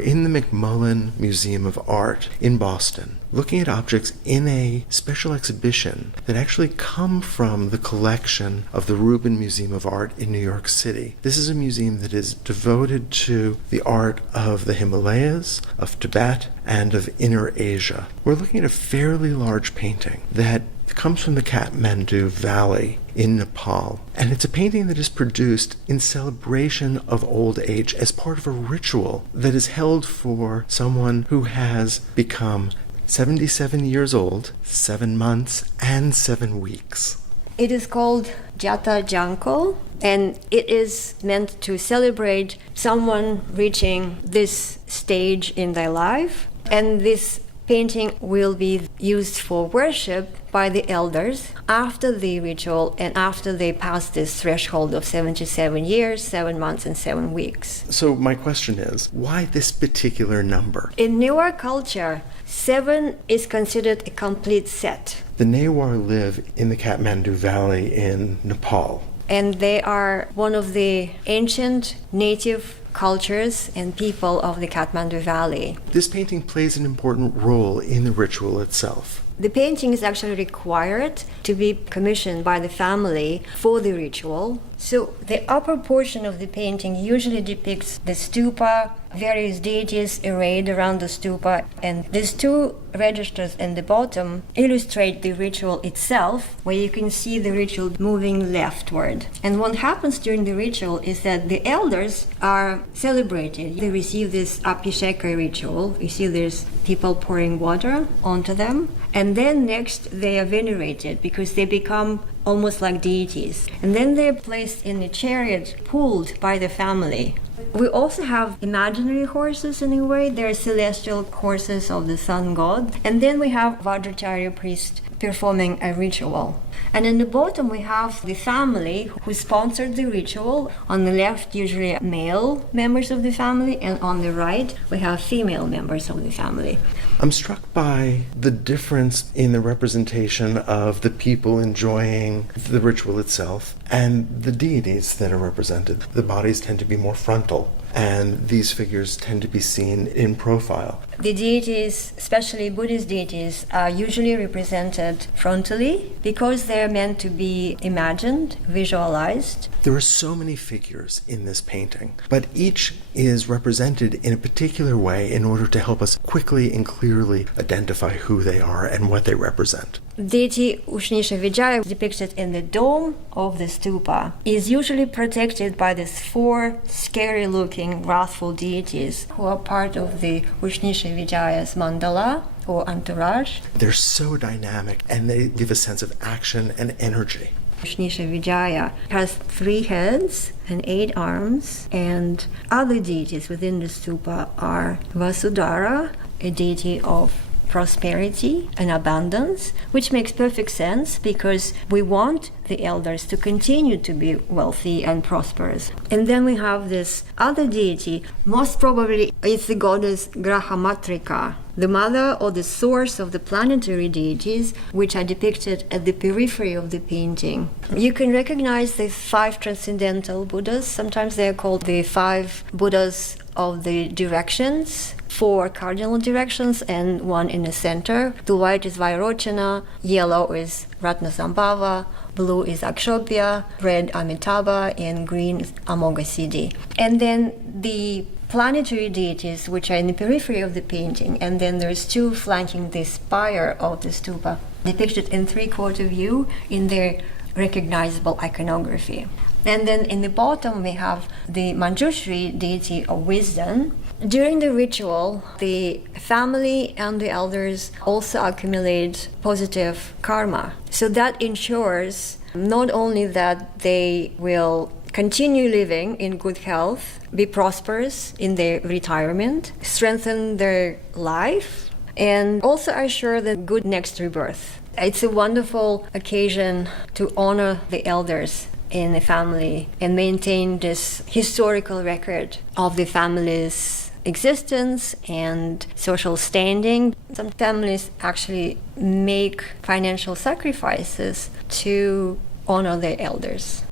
in the McMullen Museum of Art in Boston, looking at objects in a special exhibition that actually come from the collection of the Rubin Museum of Art in New York City. This is a museum that is devoted to the art of the Himalayas, of Tibet, and of Inner Asia. We're looking at a fairly large painting that comes from the Kathmandu Valley in Nepal, and it's a painting that is produced in celebration of old age as part of a ritual that is held for someone who has become 77 years old, 7 months, and 7 weeks. It is called Jyatha Janko, and it is meant to celebrate someone reaching this stage in their life. And this painting will be used for worship by the elders after the ritual and after they pass this threshold of 77 years, 7 months, and 7 weeks. So my question is, why this particular number? In Newar culture, 7 is considered a complete set. The Newars live in the Kathmandu Valley in Nepal. And they are one of the ancient native cultures and people of the Kathmandu Valley. This painting plays an important role in the ritual itself. The painting is actually required to be commissioned by the family for the ritual. So the upper portion of the painting usually depicts the stupa, various deities arrayed around the stupa, and these 2 registers in the bottom illustrate the ritual itself, where you can see the ritual moving leftward. And what happens during the ritual is that the elders are celebrated. They receive this Abhisheka ritual. You see there's people pouring water onto them. And then next they are venerated because they become almost like deities. And then they're placed in a chariot pulled by the family. We also have imaginary horses in a way. They're celestial horses of the sun god. And then we have Vajracharya priest performing a ritual. And in the bottom we have the family who sponsored the ritual. On the left, usually male members of the family, and on the right we have female members of the family. I'm struck by the difference in the representation of the people enjoying the ritual itself and the deities that are represented. The bodies tend to be more frontal, and these figures tend to be seen in profile. The deities, especially Buddhist deities, are usually represented frontally because they're meant to be imagined, visualized. There are so many figures in this painting, but each is represented in a particular way in order to help us quickly and clearly identify who they are and what they represent. Deity Ushnishavijaya, depicted in the dome of the stupa, is usually protected by these 4 scary-looking, wrathful deities who are part of the Ushnishavijaya's mandala or entourage. They're so dynamic, and they give a sense of action and energy. Ushnishavijaya has 3 heads and 8 arms, and other deities within the stupa are Vasudhara, a deity of prosperity and abundance, which makes perfect sense because we want the elders to continue to be wealthy and prosperous. And then we have this other deity, most probably it's the goddess Grahamatrika, the mother or the source of the planetary deities, which are depicted at the periphery of the painting. You can recognize the 5 transcendental Buddhas. Sometimes they are called the 5 Buddhas of the directions, 4 cardinal directions and 1 in the center. The white is Vairochana, yellow is Ratnasambhava, blue is Akshobhya, red Amitabha, and green is Amoghasiddhi. And then the planetary deities, which are in the periphery of the painting, and then there's 2 flanking the spire of the stupa, depicted in 3/4 view in their recognizable iconography. And then in the bottom we have the Manjushri, deity of wisdom. During the ritual, the family and the elders also accumulate positive karma. So that ensures not only that they will continue living in good health, be prosperous in their retirement, strengthen their life, and also assure the good next rebirth. It's a wonderful occasion to honor the elders in the family and maintain this historical record of the family's existence and social standing. Some families actually make financial sacrifices to honor their elders.